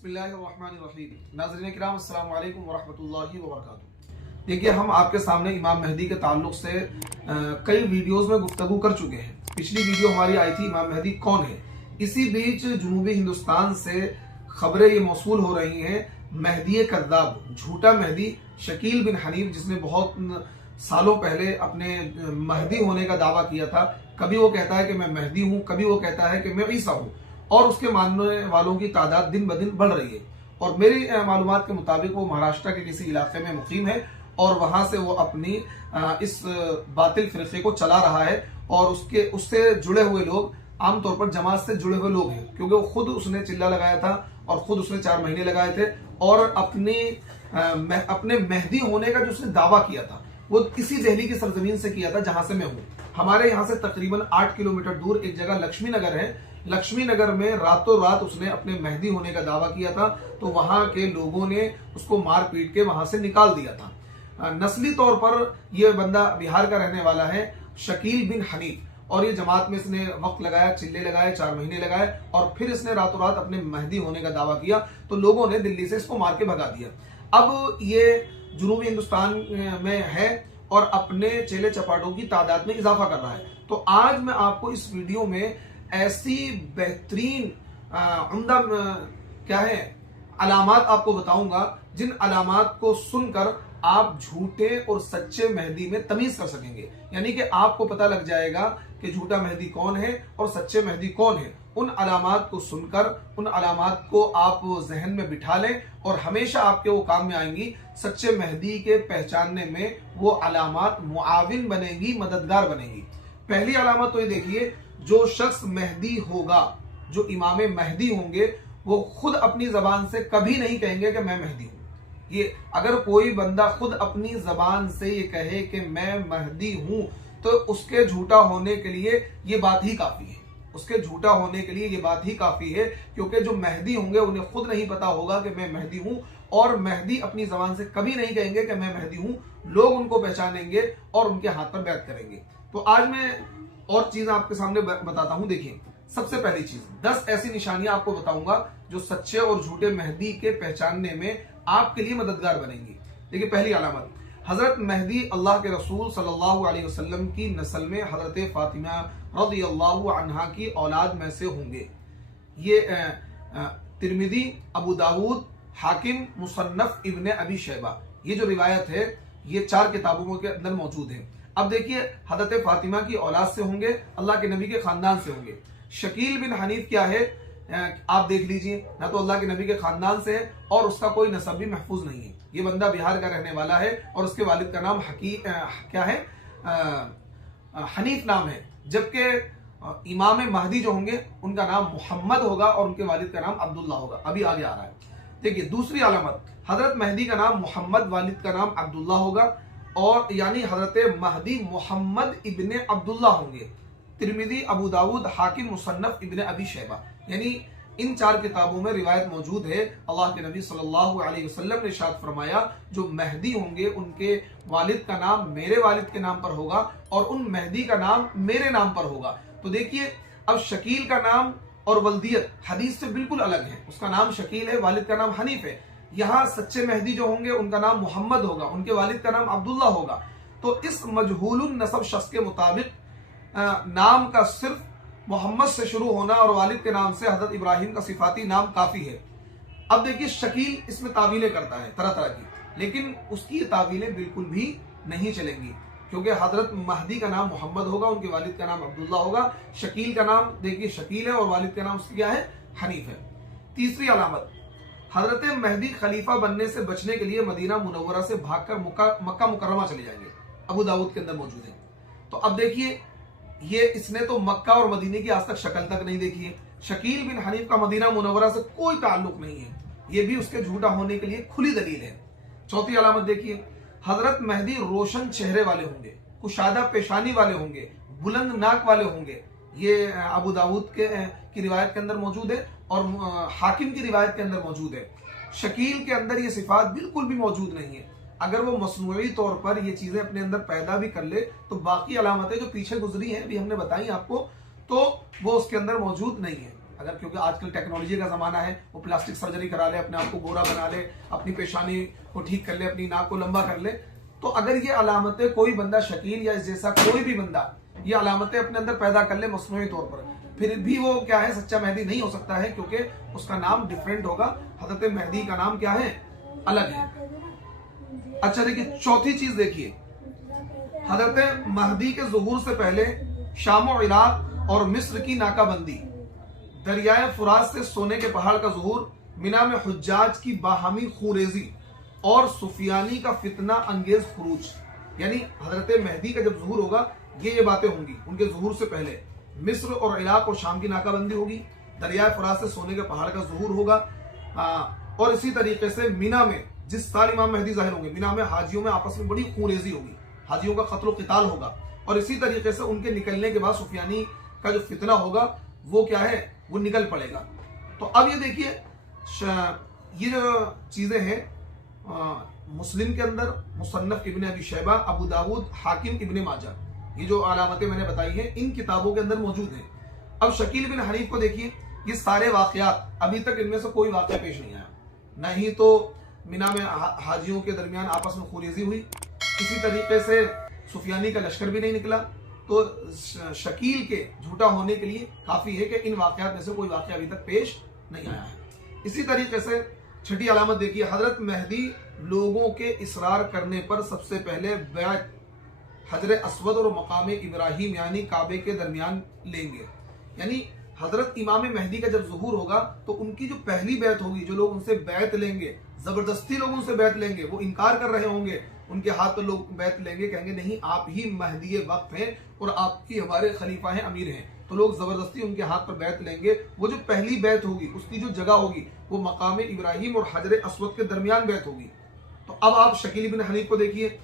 बिस्मिल्लाहिर्रहमानिर्रहीम। नाज़रीन किराम अस्सलामु अलैकुम वरहमतुल्लाहि वबरकातुहू। देखिए, हम आपके सामने इमाम मेहदी के ताल्लुक से कई वीडियोस में गुफ्तगू कर चुके हैं। पिछली वीडियो हमारी आई थी इमाम मेहदी कौन है। इसी बीच जनूबी हिंदुस्तान से खबरें ये मौसूल हो रही हैं, मेहदी कद्दाब, झूठा मेहदी शकील बिन हनीफ, जिसने बहुत सालों पहले अपने मेहदी होने का दावा किया था। कभी वो कहता है कि मैं मेहदी हूँ, कभी वो कहता है कि मैं ईसा हूँ, और उसके मानने वालों की तादाद दिन ब दिन बढ़ रही है। और मेरी मालूमात के मुताबिक वो महाराष्ट्र के किसी इलाके में मुकीम है और वहां से वो अपनी इस बातिल फिरके को चला रहा है। और उससे जुड़े हुए लोग आमतौर पर जमात से जुड़े हुए लोग हैं, क्योंकि वो खुद उसने चिल्ला लगाया था और खुद उसने 4 महीने लगाए थे। और अपने मेहदी होने का जो उसने दावा किया था वो इसी दिल्ली की सरजमीन से किया था जहां से मैं हूँ। हमारे यहाँ से तकरीबन 8 किलोमीटर दूर एक जगह लक्ष्मी नगर है। लक्ष्मी नगर में रातों रात उसने अपने मेहदी होने का दावा किया था, तो वहां के लोगों ने उसको मार पीट के वहां से निकाल दिया था। नस्ली तौर पर यह बंदा बिहार का रहने वाला है, शकील बिन हनीफ, और ये जमात में इसने वक्त लगाया, चिल्ले लगाए, 4 महीने लगाए, और फिर इसने रातों रात अपने मेहदी होने का दावा किया, तो लोगों ने दिल्ली से इसको मार के भगा दिया। अब ये जुनूबी हिंदुस्तान में है और अपने चेले चपाटों की तादाद में इजाफा कर रहा है। तो आज मैं आपको इस वीडियो में ऐसी बेहतरीन उम्दा क्या है अलामात आपको बताऊंगा, जिन अलामात को सुनकर आप झूठे और सच्चे मेहदी में तमीज कर सकेंगे। यानी कि आपको पता लग जाएगा कि झूठा मेहदी कौन है और सच्चे मेहदी कौन है। उन अलामात को सुनकर उन अलामात को आप जहन में बिठा लें और हमेशा आपके वो काम में आएंगी। सच्चे मेहदी के पहचानने में वो अलामात मुआविन बनेगी, मददगार बनेगी। पहली अलामत तो ये देखिए, जो शख्स मेहदी होगा, जो इमाम मेहदी होंगे, वो खुद अपनी जबान से कभी नहीं कहेंगे कि मैं मेहदी हूं। ये अगर कोई बंदा खुद अपनी जबान से ये कहे कि मैं मेहदी हूं, तो उसके झूठा होने के लिए ये बात ही काफी है। उसके झूठा होने के लिए ये बात ही काफी है, क्योंकि जो मेहदी होंगे उन्हें खुद नहीं पता होगा कि मैं मेहदी हूं, और मेहदी अपनी जबान से कभी नहीं कहेंगे कि मैं मेहदी हूं। लोग उनको पहचानेंगे और उनके हाथ पर बैत करेंगे। तो आज मैं और चीज आपके सामने बताता हूं। देखिए, सबसे पहली चीज 10 ऐसी निशानियां आपको बताऊंगा जो सच्चे और झूठे मेहदी के पहचानने में आपके लिए मददगार बनेंगी। देखिए, पहली अलामत, हजरत मेहदी अल्लाह के रसूल सल्लल्लाहु अलैहि वसल्लम की नस्ल में हजरत फातिमा रज़ियल्लाहु अन्हा की औलाद में से होंगे। ये तिर्मिदी, अबू दाऊद, हाकिम, मुसन्नफ इब्ने अबी शैबा, ये जो रिवायत है ये 4 किताबों के अंदर मौजूद है। अब देखिए, हजरत फातिमा की औलाद से होंगे, अल्लाह के नबी के खानदान से होंगे। शकील बिन हनीफ क्या है, आप देख लीजिए, ना तो अल्लाह के नबी के खानदान से है और उसका कोई नसब भी महफूज नहीं है। ये बंदा बिहार का रहने वाला है और उसके वालिद का नाम क्या है, हनीफ नाम है। जबकि इमाम महदी जो होंगे उनका नाम मोहम्मद होगा और उनके वालिद का नाम अब्दुल्ला होगा। अभी आगे आ रहा है। देखिए, दूसरी अलामत, हजरत मेहदी का नाम मोहम्मद, वालिद का नाम अब्दुल्ला होगा, और यानी हजरत महदी मोहम्मद इब्ने अब्दुल्ला होंगे। तिर्मिदी, अबू दाऊद, हाकिम, मुसन्नफ इब्ने अबी शैबा, यानी इन 4 किताबों में रिवायत मौजूद है। अल्लाह के नबी सल्लल्लाहु अलैहि वसल्लम ने इरशाद फरमाया, जो मेहदी होंगे उनके वालिद का नाम मेरे वालिद के नाम पर होगा और उन मेहदी का नाम मेरे नाम पर होगा। तो देखिए, अब शकील का नाम और वल्दियत हदीस से बिल्कुल अलग है। उसका नाम शकील है, वालिद का नाम हनीफ है। यहाँ सच्चे मेहदी जो होंगे उनका नाम मोहम्मद होगा, उनके वालिद का नाम अब्दुल्ला होगा। तो इस मजहूलुन नसब शख्स के मुताबिक नाम का सिर्फ मोहम्मद से शुरू होना और वालिद के नाम से हजरत इब्राहिम का सिफाती नाम काफी है। अब देखिए, शकील इसमें तावीलें करता है तरह तरह की, लेकिन उसकी ये तावीलें बिल्कुल भी नहीं चलेंगी, क्योंकि हजरत महदी का नाम मोहम्मद होगा, उनके वालिद का नाम अब्दुल्ला होगा। शकील का नाम देखिए शकील है और वालिद का नाम उसकी क्या है, हनीफ है। तीसरी अलामत, हजरत मेहदी खलीफा बनने से बचने के लिए मदीना मुनव्वरा से भागकर मक्का मुकर्रमा चले जाएंगे। अबू दाऊद के अंदर मौजूद है। तो अब देखिए, ये इसने तो मक्का और मदीने की आज तक शक्ल तक नहीं देखी है। शकील बिन हनीफ का मदीना मुनव्वरा से कोई ताल्लुक नहीं है। ये भी उसके झूठा होने के लिए खुली दलील है। चौथी अलामत देखिए, हजरत मेहदी रोशन चेहरे वाले होंगे, कुशादा पेशानी वाले होंगे, बुलंद नाक वाले होंगे। ये अबू दाऊद की रिवायत के अंदर मौजूद है और हाकिम की रिवायत के अंदर मौजूद है। शकील के अंदर ये सिफात बिल्कुल भी मौजूद नहीं है। अगर वो मसनूई तौर पर ये चीजें अपने अंदर पैदा भी कर ले, तो बाकी अलामतें जो पीछे गुजरी हैं, भी हमने बताई आपको, तो वो उसके अंदर मौजूद नहीं है। अगर क्योंकि आजकल टेक्नोलॉजी का जमाना है, वो प्लास्टिक सर्जरी करा ले, अपने आप को गोरा बना ले, अपनी पेशानी को ठीक कर ले, अपनी नाक को लंबा कर ले, तो अगर ये अलामतें कोई बंदा शकील या इस जैसा कोई भी बंदा ये अलामतें अपने अंदर पैदा कर ले मसनूई तौर पर, फिर भी वो क्या है, सच्चा मेहदी नहीं हो सकता है, क्योंकि उसका नाम डिफरेंट होगा। हजरत मेहदी का नाम क्या है, अलग है। अच्छा देखिए, चौथी चीज देखिए, हजरत महदी के ज़ुहूर से पहले शाम और इराक और मिस्र की नाकाबंदी, दरियाए फुरात से सोने के पहाड़ का ज़ुहूर, मिना में हुज्जाज की बाहमी खूरेजी और सुफियानी का फितना अंगेज खुरूज, यानी हजरत मेहदी का जब ज़ुहूर होगा ये बातें होंगी। उनके ज़ुहूर से पहले मिस्र और इराक और शाम की नाकाबंदी होगी, दरियाए फुरात से सोने के पहाड़ का ज़ुहूर होगा, और इसी तरीके से मिना में जिस साल इमाम मेहदी जाहिर होंगे, मिना में हाजियों में आपस में बड़ी खूरेजी होगी, हाजियों का कत्ल क़िताल होगा, और इसी तरीके से उनके निकलने के बाद सुफियानी का जो फितना होगा वो क्या है, वो निकल पड़ेगा। तो अब ये देखिए, ये जो चीजें हैं मुस्लिम के अंदर, मुसन्नफ इब्ने अबी शैबा, अबू दाऊद, हाकिम, इब्ने माजा, ये जो अलामतें मैंने बताई हैं इन किताबों के अंदर मौजूद हैं। अब शकील बिन हनीफ को देखिए, ये सारे वाकयात अभी तक इनमें से कोई वाकया पेश नहीं आया, न ही तो मिना में हाजियों के दरमियान आपस में खुरेजी हुई, इसी तरीके से सुफियानी का लश्कर भी नहीं निकला। तो शकील के झूठा होने के लिए काफी है कि इन वाकयात में से कोई वाकया अभी तक पेश नहीं आया है। इसी तरीके से छठी अलामत देखिए, हजरत मेहदी लोगों के इसरार करने पर सबसे पहले बैत हजर अस्वद और मकाम इब्राहिम यानी काबे के दरमियान लेंगे, यानी हजरत इमाम मेहदी का जब ज़ुहूर होगा तो उनकी जो पहली बैत होगी, जो लोग उनसे बैत लेंगे, जबरदस्ती लोग उनसे बैत लेंगे, वो इनकार कर रहे होंगे, उनके हाथ पर लोग बैत लेंगे, कहेंगे नहीं आप ही महदी वक्त हैं और आपकी हमारे खलीफा हैं, अमीर हैं, तो लोग जबरदस्ती उनके हाथ पर बैत लेंगे। वो जो पहली बैत होगी उसकी जो जगह होगी वो मकाम इब्राहिम और हजर अस्वद के दरमियान बैत होगी। तो अब आप शकील बिन हनीफ को देखिए,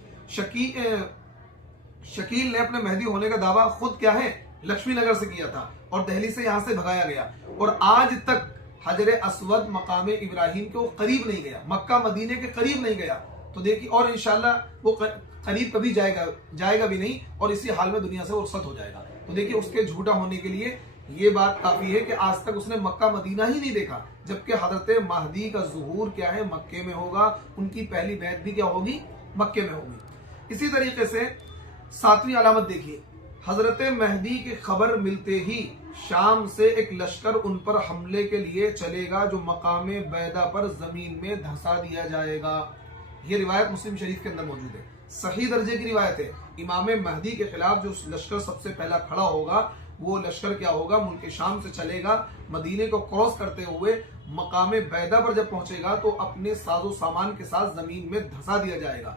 शकील ने अपने मेहदी होने का दावा खुद क्या है, लक्ष्मी नगर से किया था और दिल्ली से यहां से भगाया गया, और आज तक हजर अस्वद मकाम इब्राहिम के वो करीब नहीं गया, मक्का मदीने के करीब नहीं गया। तो देखिए, और इंशाल्लाह वो करीब कभी जाएगा भी नहीं, और इसी हाल में दुनिया से वो रुखसत हो जाएगा। तो देखिए, उसके झूठा होने के लिए ये बात काफी है कि आज तक उसने मक्का मदीना ही नहीं देखा, जबकि हजरत महदी का ज़ुहूर क्या है, मक्के में होगा, उनकी पहली बैत भी क्या होगी, मक्के में होगी। इसी तरीके से सातवीं अलामत देखिए, हजरत मेहदी की खबर मिलते ही शाम से एक लश्कर उन पर हमले के लिए चलेगा, जो मकाम बैदा पर जमीन में धंसा दिया जाएगा। ये रिवायत मुस्लिम शरीफ के अंदर मौजूद है, सही दर्जे की रिवायत है। इमाम महदी के खिलाफ जो लश्कर सबसे पहला खड़ा होगा, वो लश्कर क्या होगा, मुल्क शाम से चलेगा, मदीने को क्रॉस करते हुए मकाम बैदा पर जब पहुंचेगा तो अपने साजो सामान के साथ जमीन में धंसा दिया जाएगा।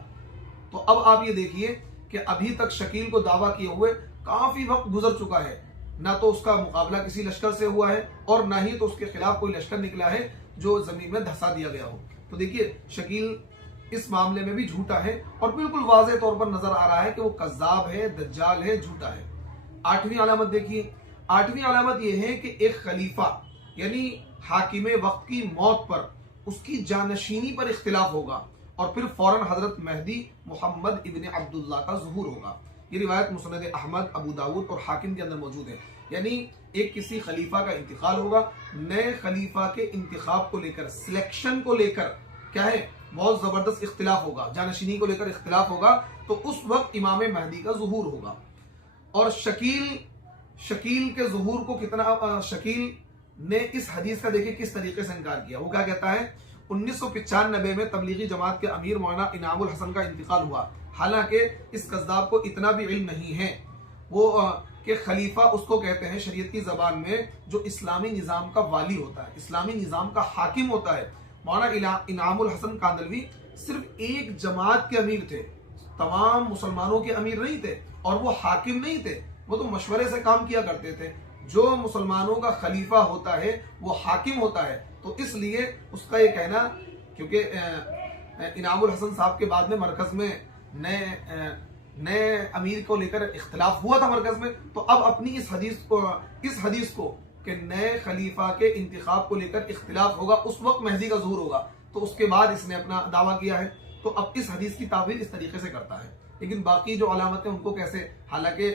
तो अब आप ये देखिए कि अभी तक शकील को दावा किए हुए काफी वक्त गुजर चुका है, ना तो उसका मुकाबला किसी लश्कर से हुआ है और ना ही तो उसके खिलाफ कोई लश्कर निकला है जो जमीन में धंसा दिया गया हो। तो देखिए, शकील इस मामले में भी झूठा है और बिल्कुल वाज़ेह तौर पर नजर आ रहा है कि वो कज़्ज़ाब है, दज्जाल है, झूठा है। आठवीं अलामत देखिए, आठवीं अलामत यह है कि एक खलीफा यानी हाकिम वक्त की मौत पर उसकी जानशीनी पर इख्तिलाफ होगा और फिर फौरन हजरत मेहदी मोहम्मद इब्ने अब्दुल्ला का ज़ुहूर होगा। ये रिवायत मुस्नद अहमद, अबू दाऊद और हाकिम के अंदर मौजूद है। यानी एक किसी खलीफा का इंतकाल होगा, नए खलीफा के इंतखाब को लेकर, सिलेक्शन को लेकर क्या है, बहुत जबरदस्त इख्तिलाफ होगा, जानशीनी को लेकर इख्तिलाफ होगा, तो उस वक्त इमाम महदी का ज़ुहूर होगा। और शकील के ज़ुहूर को कितना, शकील ने इस हदीस का देखिए किस तरीके से इनकार किया। वो क्या कहता है, 1995 में तबलीगी जमात के अमीर मौलाना इनामुल हसन का इंतकाल हुआ। हालांकि इस कज़्ज़ाब को इतना भी इल्म नहीं है वो कि खलीफा उसको कहते हैं शरीयत की ज़बान में जो इस्लामी निज़ाम का वाली होता है, इस्लामी निज़ाम का हाकिम होता है। मौलाना इनामुल हसन कांदलवी सिर्फ एक जमात के अमीर थे, तमाम मुसलमानों के अमीर नहीं थे और वो हाकिम नहीं थे, वो तो मशवरे से काम किया करते थे। जो मुसलमानों का खलीफा होता है वो हाकिम होता है। तो इसलिए उसका ये कहना, क्योंकि इनामुल हसन साहब के बाद में मरकज में नए अमीर को लेकर इख्तिलाफ हुआ था मरकज में, तो अब अपनी इस हदीस को कि नए खलीफा के इंतखाब को लेकर इख्तिलाफ होगा, उस वक्त मेहदी का ज़ुहूर होगा, तो उसके बाद इसने अपना दावा किया है। तो अब इस हदीस की तावील इस तरीके से करता है। लेकिन बाकी जो अलामतें उनको कैसे, हालांकि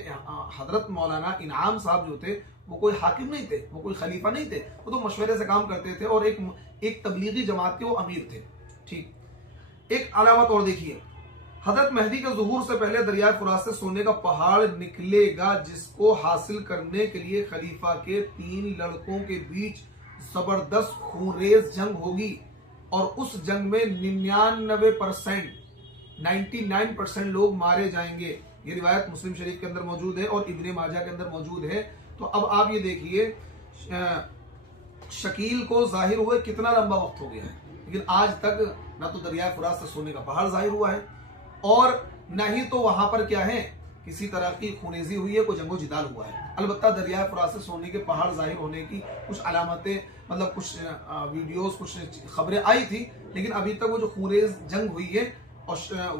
हजरत मौलाना इनाम साहब जो थे वो कोई हाकिम नहीं थे, वो कोई खलीफा नहीं थे, वो तो मशवरे से काम करते थे और एक तबलीगी जमात के वो अमीर थे। ठीक, एक अलामत और देखिए, हजरत मेहदी के ज़ुहूर से पहले दरिया फुरात से सोने का पहाड़ निकलेगा, जिसको हासिल करने के लिए खलीफा के 3 लड़कों के बीच जबरदस्त खूनरेज जंग होगी और उस जंग में 99% लोग मारे जाएंगे। ये रिवायत मुस्लिम शरीफ के अंदर मौजूद है और इब्ने माजा के अंदर मौजूद है। तो अब आप ये देखिए, शकील को जाहिर हुए कितना लंबा वक्त हो गया है, लेकिन आज तक ना तो दरिया फुरात से सोने का पहाड़ जाहिर हुआ है और न ही तो वहां पर क्या है किसी तरह की खूनेजी हुई है, कोई जंगो जिदाल हुआ है। अलबत्ता दरिया फुरात से सोने के पहाड़ जाहिर होने की कुछ अलामतें, मतलब कुछ वीडियोस, कुछ खबरें आई थी, लेकिन अभी तक वो जो खूनेज जंग हुई है और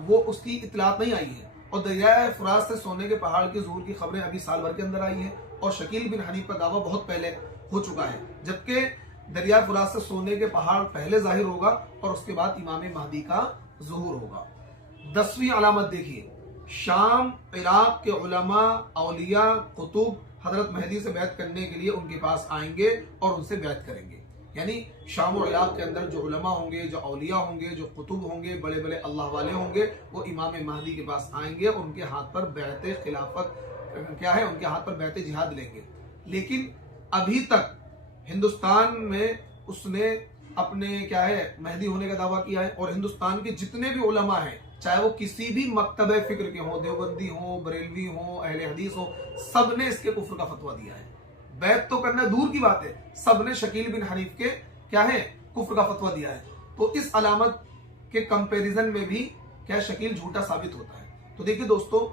वो उसकी इतलात नहीं आई है। और दरिया फुरात से सोने के पहाड़ के ज़ुहूर की खबरें अभी साल भर के अंदर आई है और शकील बिन हनीफ का दावा बहुत पहले हो चुका है, जबकि दरिया फुरात से सोने के पहाड़ पहले जाहिर होगा और उसके बाद इमाम महदी का ज़ुहूर होगा। 10वीं अलामत देखिए, शाम इराक के उलमा, औलिया, कुतुब हजरत मेहदी से बैत करने के लिए उनके पास आएंगे और उनसे बैत करेंगे। यानी शाम और इराक के अंदर जो उलमा होंगे, जो औलिया होंगे, जो कुतुब होंगे, बड़े बड़े अल्लाह वाले होंगे, वो इमाम महदी के पास आएंगे और उनके हाथ पर बैत खिलाफत क्या है, उनके हाथ पर बैत जिहाद लेंगे। लेकिन अभी तक हिंदुस्तान में उसने अपने क्या है मेहदी होने का दावा किया है और हिंदुस्तान के जितने भी उलमा हैं, चाहे वो किसी भी मकतबे फिक्र के हों, देवबंदी हो, बरेलवी हो, अहले हदीस हो, सब ने इसके कुफ्र का फतवा दिया है। बैत तो करना दूर की बात है, सब ने शकील बिन हनीफ के क्या है कुफ्र का फतवा दिया है। तो इस अलामत के कंपैरिजन में भी क्या शकील झूठा साबित होता है। तो देखिए दोस्तों,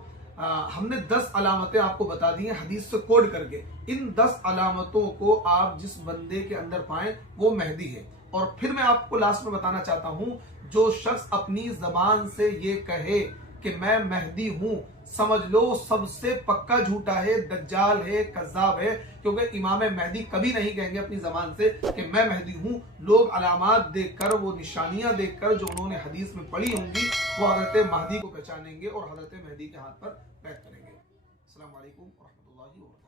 हमने 10 अलामतें आपको बता दी हैं हदीस से कोड करके। इन 10 अलामतों को आप जिस बंदे के अंदर पाएं वो मेहदी है। और फिर मैं आपको लास्ट में बताना चाहता हूं, जो शख्स अपनी जबान से ये कहे कि मैं मेहदी हूं, समझ लो सबसे पक्का झूठा है, दज्जाल है, कज़्ज़ाब है, क्योंकि इमाम मेहदी कभी नहीं कहेंगे अपनी जबान से कि मैं मेहदी हूं। लोग अलामात देखकर, वो निशानियां देखकर जो उन्होंने हदीस में पढ़ी होंगी, वो हजरत महदी को पहचानेंगे और हजरत मेहदी के हाथ पर बैत करेंगे। अस्सलाम वालेकुम व रहमतुल्लाहि व बरकातहू।